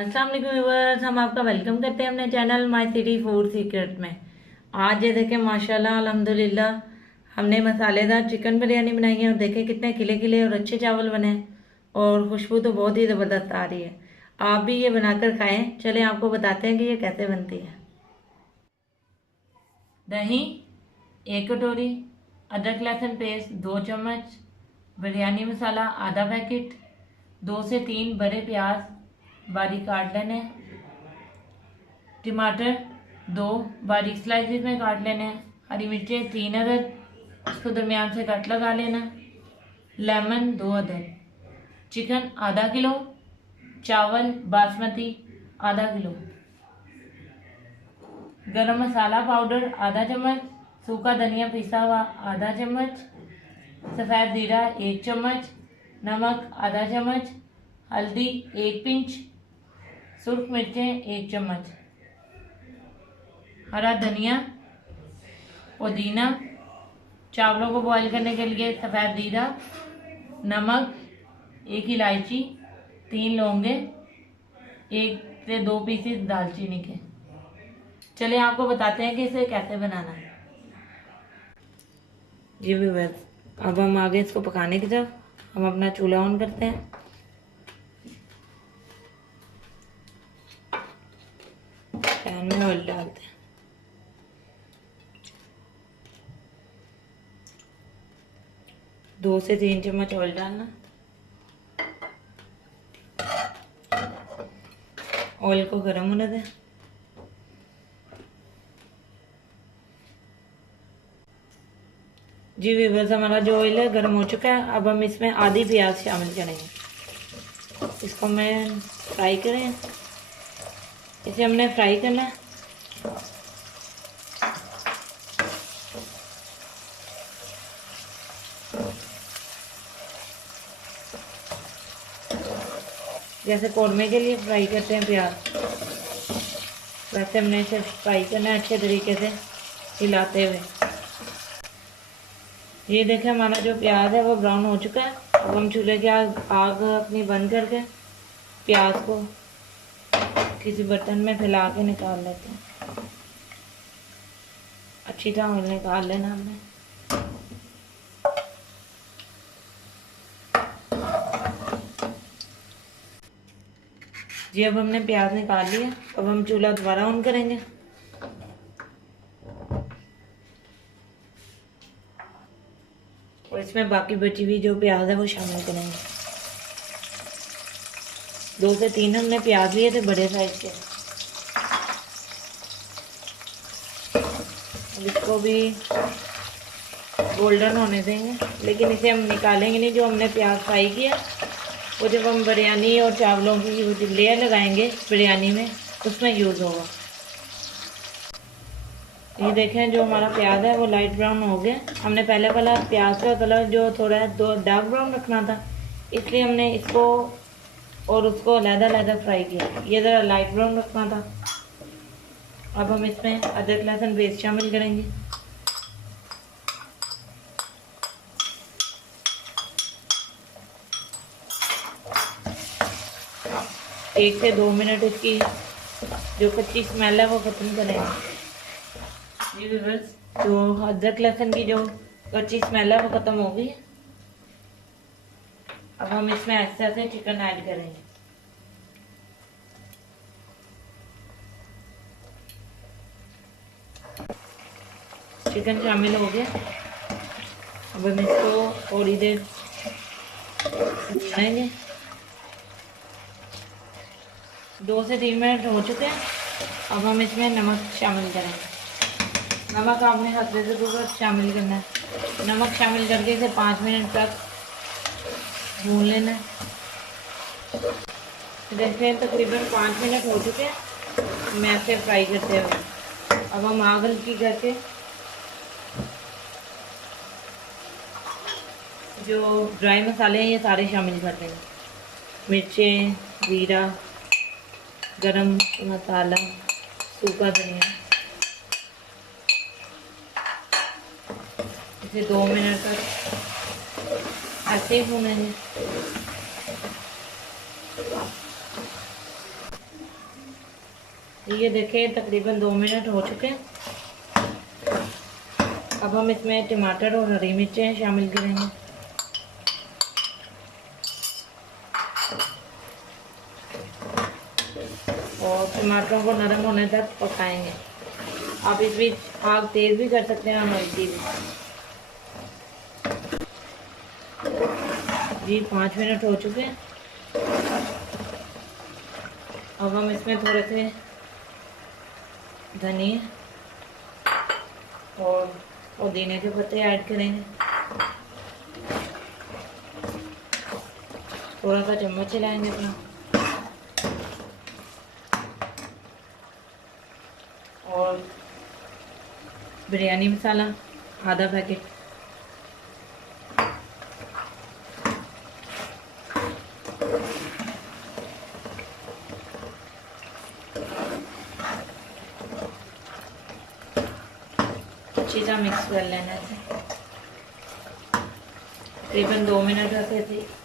अस्सलाम वालेकुम व्यूअर्स, हम आपका वेलकम करते हैं अपने channel my city food secret में। आज ये देखें माशाल्लाह अल्हम्दुलिल्लाह हमने मसालेदार चिकन बिरयानी बनाई है और देखें कितने खिले खिले और अच्छे चावल बने और खुशबू तो बहुत ही ज़बरदस्त आ रही है। आप भी ये बनाकर खाएं। चलें आपको बताते हैं कि ये कैसे बनती है। दही 1 कटोरी, अदरक लहसुन पेस्ट 2 चम्मच, बिरयानी मसाला आधा पैकेट, 2 से 3 बड़े प्याज बारीक काट लेने, टमाटर 2 बारीक स्लाइसेस में काट लेने, हरी मिर्चें 3 अदद उसको दरमियान से कट लगा लेना, लेमन 2 अदद, चिकन आधा किलो, चावल बासमती आधा किलो, गरम मसाला पाउडर आधा चम्मच, सूखा धनिया पिसा हुआ आधा चम्मच, सफ़ेद ज़ीरा 1 चम्मच, नमक आधा चम्मच, हल्दी 1 पिंच, सुर्ख मिर्चें 1 चम्मच, हरा धनिया, पुदीना, चावलों को बॉईल करने के लिए सफ़ेद ज़ीरा, नमक, 1 इलायची, 3 लौंगे, 1 से 2 पीसेस दालचीनी के। चलिए आपको बताते हैं कि इसे कैसे बनाना है। जी व्यूअर्स, अब हम आगे इसको पकाने की तरफ हम अपना चूल्हा ऑन करते हैं। पैन में ऑयल डालते हैं। दो से 3 चम्मच ऑयल डालना। ऑयल को गर्म होने दें। जी व्यूअर्स, हमारा जो ऑयल है गर्म हो चुका है। अब हम इसमें आधी प्याज शामिल करेंगे। इसको मैं फ्राई करें, इसे हमने फ्राई करना है। जैसे कौरमे के लिए फ्राई करते हैं प्याज, वैसे हमने इसे फ्राई करना है अच्छे तरीके से हिलाते हुए। ये देखें हमारा जो प्याज है वो ब्राउन हो चुका है। अब हम चूल्हे की आग अपनी बंद करके प्याज को किसी बर्तन में फैला के निकाल लेते हैं। अच्छी तरह ऑयल निकाल लेना हमने। जी अब हमने प्याज निकाल लिया। अब हम चूल्हा दोबारा ऑन करेंगे। और इसमें बाकी बची हुई जो प्याज है वो शामिल करेंगे। 2 से 3 हमने प्याज लिए थे बड़े साइज के। अब इसको भी गोल्डन होने देंगे, लेकिन इसे हम निकालेंगे नहीं। जो हमने प्याज फ्राई किया वो जब हम बिरयानी और चावलों की वो जो लेयर लगाएंगे बिरयानी में उसमें यूज़ होगा। ये देखें जो हमारा प्याज है वो लाइट ब्राउन हो गया। हमने पहले वाला प्याज का कलर जो थोड़ा डार्क ब्राउन रखना था, इसलिए हमने इसको और उसको अलग-अलग फ्राई किया। ये ज़रा लाइट ब्राउन रखना था। अब हम इसमें अदरक लहसुन पेस्ट शामिल करेंगे। एक से 2 मिनट इसकी जो कच्ची स्मेल है वो ख़त्म करेंगे। जी व्यूअर्स, जो अदरक लहसुन की जो कच्ची स्मेल है वो ख़त्म हो गई। अब हम इसमें ऐसे ऐसे चिकन ऐड करेंगे। चिकन शामिल हो गया। अब हम इसको थोड़ी देर बनाएंगे। 2 से 3 मिनट हो चुके हैं। अब हम इसमें नमक शामिल करेंगे। नमक आपने हल्के से ज़रूर शामिल करना है। नमक शामिल करके इसे 5 मिनट तक भून लेना है। देखते हैं तकरीबन 5 मिनट हो चुके हैं मैं इसे फ्राई करते हुए। अब हम आग हल्की करके जो ड्राई मसाले हैं ये सारे शामिल कर देंगे। मिर्चें, जीरा, गरम मसाला, सूखा धनिया। इसे 2 मिनट तक ऐसे ही भूनेंगे। ये देखें तकरीबन 2 मिनट हो चुके हैं। अब हम इसमें टमाटर और हरी मिर्चें शामिल करेंगे। और टमाटरों को नरम होने तक पकाएंगे। आप इस बीच आग तेज़ भी कर सकते हैं और हल्की भी। जी 5 मिनट हो चुके हैं। अब हम इसमें थोड़े से धनिया और पुदीने के पत्ते ऐड करेंगे। थोड़ा सा चम्मच चलाएंगे अपना। और बिरयानी मसाला आधा पैकेट। अच्छी तरह मिक्स कर लेना है। तकरीबन 2 मिनट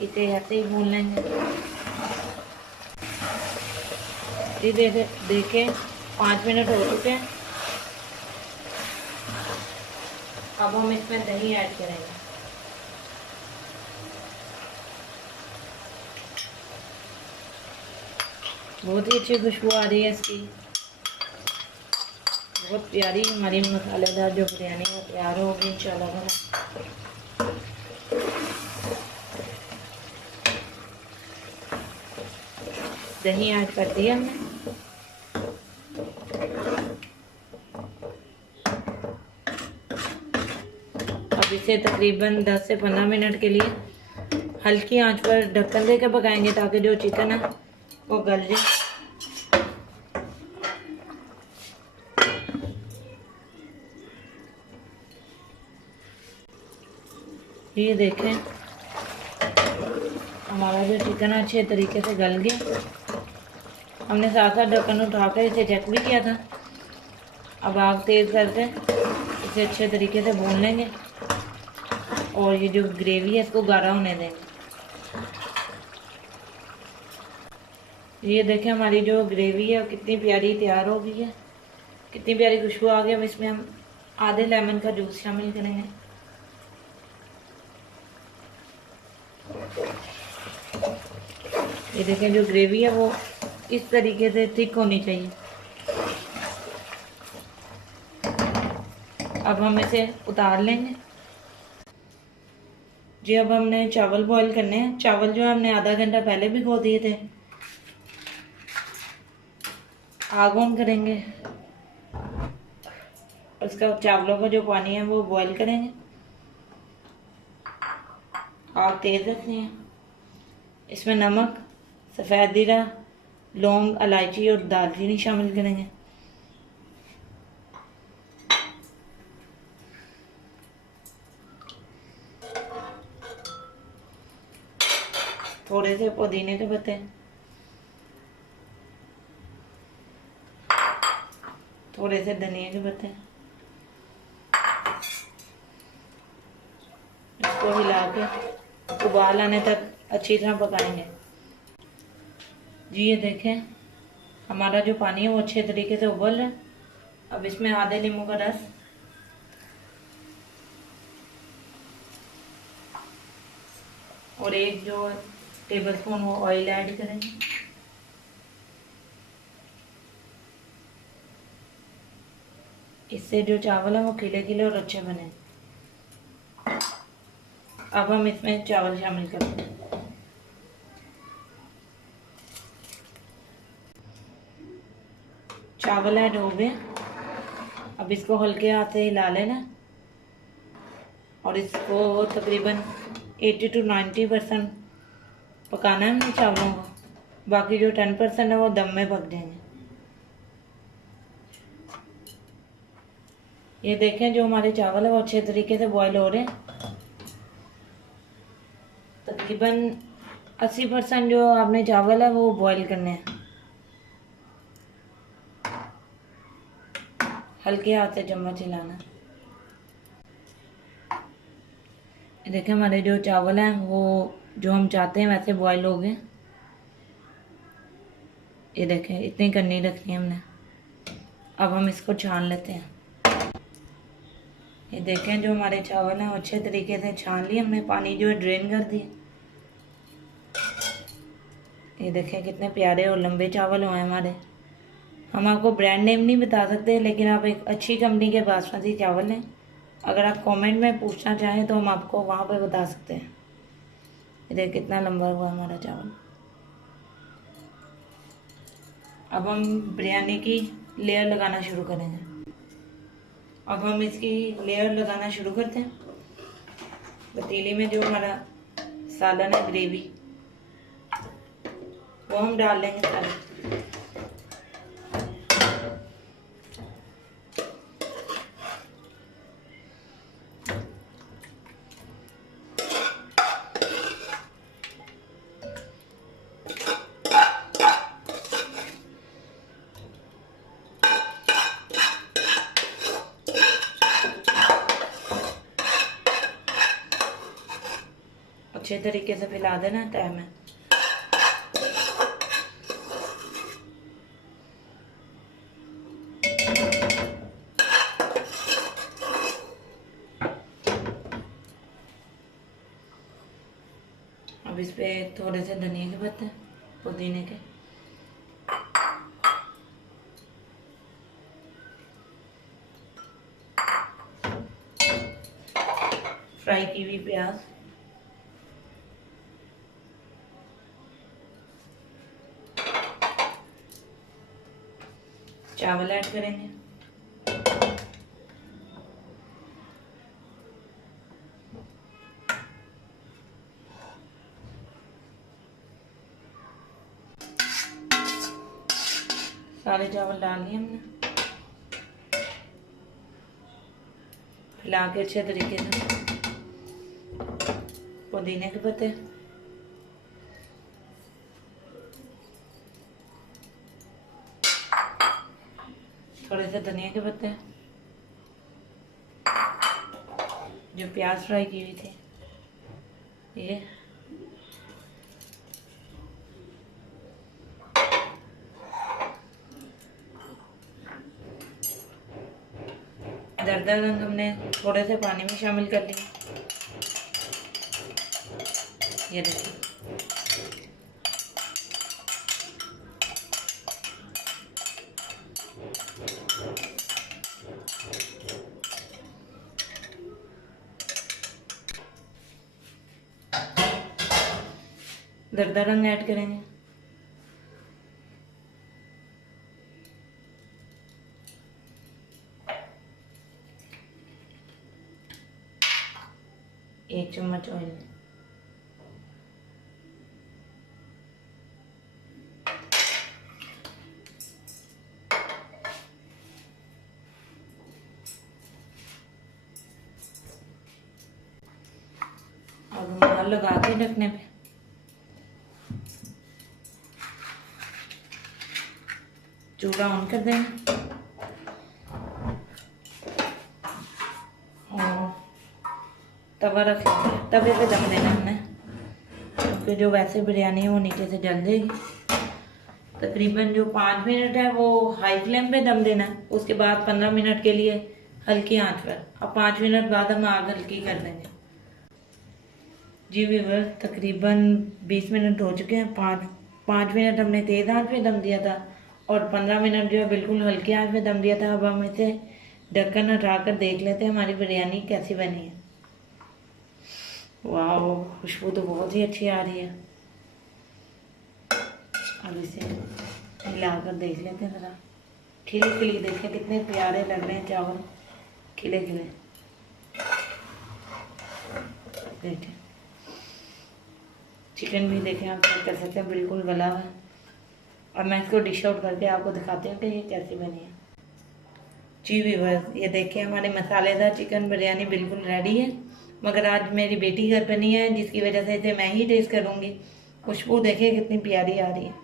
इसे ऐसे ही भून लेंगे। देखें 5 मिनट हो चुके हैं। अब हम इसमें दही ऐड करेंगे। बहुत ही अच्छी खुशबू आ रही है इसकी। बहुत प्यारी हमारी मसालेदार जो बिरयानी वो तैयार होगी इंशाल्लाह। दही ऐड कर दिया हमने। अब इसे तकरीबन 10 से 15 मिनट के लिए हल्की आंच पर ढक्कन देकर पकाएंगे ताकि जो चिकन है वो गल जाए। ये देखें हमारा जो चिकन अच्छे तरीके से गल गया। हमने साथ साथ ढक्कन उठाकर इसे चेक भी किया था। अब आग तेज़ करके इसे अच्छे तरीके से भून लेंगे और ये जो ग्रेवी है इसको गाढ़ा होने देंगे। ये देखें हमारी जो ग्रेवी है कितनी प्यारी तैयार हो गई है, कितनी प्यारी खुशबू आ गई। अब इसमें हम आधे लेमन का जूस शामिल करेंगे। ये देखें जो ग्रेवी है वो इस तरीके से थिक होनी चाहिए। अब हम इसे उतार लेंगे। जी अब हमने चावल बॉईल करने हैं। चावल जो हमने आधा घंटा पहले भिगो दिए थे। आग ऑन करेंगे। उसका चावलों का जो पानी है वो बॉईल करेंगे। आग तेज़ रखनी है। इसमें नमक, सफ़ेद जीरा, लौंग, इलायची और दालचीनी शामिल करेंगे। थोड़े से पुदीने के पत्ते, थोड़े से धनिया के पत्ते। इसको हिला के उबाल आने तक अच्छी तरह पकाएंगे। जी ये देखें हमारा जो पानी है वो अच्छे तरीके से उबल रहा है। अब इसमें आधे नींबू का रस और 1 जो टेबलस्पून वो ऑयल ऐड करेंगे। इससे जो चावल है वो खिले खिले और अच्छे बने। अब हम इसमें चावल शामिल करते हैं। चावल ऐड हो गए। अब इसको हल्के हाथ से हिला लेना और इसको तकरीबन 80 to 90% पकाना है हमने चावलों को। बाकी जो 10% है वो दम में पक जाएंगे। ये देखें जो हमारे चावल है वो अच्छे तरीके से बॉईल हो रहे हैं। तकरीबन 80% जो आपने चावल है वो बॉईल करने हैं। हल्के हाथ से चम्मच हिलाना। देखें हमारे जो चावल हैं वो जो हम चाहते हैं वैसे बॉईल हो गए। ये देखें इतनी करनी रखनी है हमने। अब हम इसको छान लेते हैं। ये देखें जो हमारे चावल हैं अच्छे तरीके से छान लिए हमने, पानी जो है ड्रेन कर दिए। ये देखें कितने प्यारे और लंबे चावल हुए हमारे। हम आपको ब्रांड नेम नहीं बता सकते, लेकिन आप एक अच्छी कंपनी के बासमती चावल लें। अगर आप कमेंट में पूछना चाहें तो हम आपको वहाँ पे बता सकते हैं। ये देखिए कितना लंबा हुआ हमारा चावल। अब हम बिरयानी की लेयर लगाना शुरू करेंगे। अब हम इसकी लेयर लगाना शुरू करते हैं। पतीली में जो हमारा सालन है, ग्रेवी, वो हम डाल लेंगे सारे। अच्छे तरीके से फैला देना टाइम है। अब इस पे थोड़े से धनिया के पत्ते, पुदीने के, फ्राई की हुई प्याज, चावल ऐड करेंगे। सारे चावल डाल दिए हमने, हिला के अच्छे तरीके से। पुदीने के पत्ते, थोड़े से धनिया के पत्ते, जो प्याज फ्राई की हुई थी ये, दरदर रंग हमने थोड़े से पानी में शामिल कर लिया। ये देखिए दरदर रंग ऐड करेंगे। एक चम्मच ऑयल, अब रुमाल लगा के ढकने पे चूल्हा ऑन कर देंगे और तवा रख लेंगे। तवे पे दम देना हमने, क्योंकि जो वैसे बिरयानी है वो नीचे से जल जाएगी। तकरीबन जो 5 मिनट है वो हाई फ्लेम पे दम देना, उसके बाद 15 मिनट के लिए हल्की आंच पर। अब 5 मिनट बाद हम आग हल्की कर देंगे। जी व्यूअर, तकरीबन 20 मिनट हो चुके हैं। 5 मिनट हमने तेज़ आंच पे दम दिया था और 15 मिनट जो है बिल्कुल हल्की आंच पे दम दिया था। अब हम इसे ढक्कन हटा कर देख लेते हैं हमारी बिरयानी कैसी बनी है। वाह, खुशबू तो बहुत ही अच्छी आ रही है। अब इसे हिलाकर देख लेते हैं ज़रा। खिली खिली देखें कितने प्यारे लग रहे हैं चावल, खिले खिले। देखें चिकन भी देखें, आप चेक कर सकते हैं बिल्कुल गला हुआ है। अब मैं इसको डिश आउट करके आपको दिखाती हूँ कि ये कैसी बनी है। जी व्यूअर्स, ये देखिए हमारे मसालेदार चिकन बिरयानी बिल्कुल रेडी है। मगर आज मेरी बेटी घर पर नहीं है, जिसकी वजह से इसे मैं ही टेस्ट करूँगी। खुशबू देखिए कितनी प्यारी आ रही है।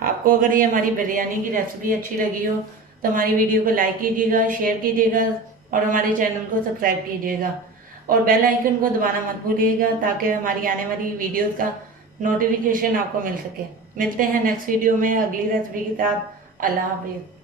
आपको अगर ये हमारी बिरयानी की रेसिपी अच्छी लगी हो तो हमारी वीडियो को लाइक कीजिएगा, शेयर कीजिएगा और हमारे चैनल को सब्सक्राइब कीजिएगा और बेल आइकन को दबाना मत भूलिएगा, ताकि हमारी आने वाली वीडियोस का नोटिफिकेशन आपको मिल सके। मिलते हैं नेक्स्ट वीडियो में अगली रेसिपी के साथ। अल्लाह हाफिज़।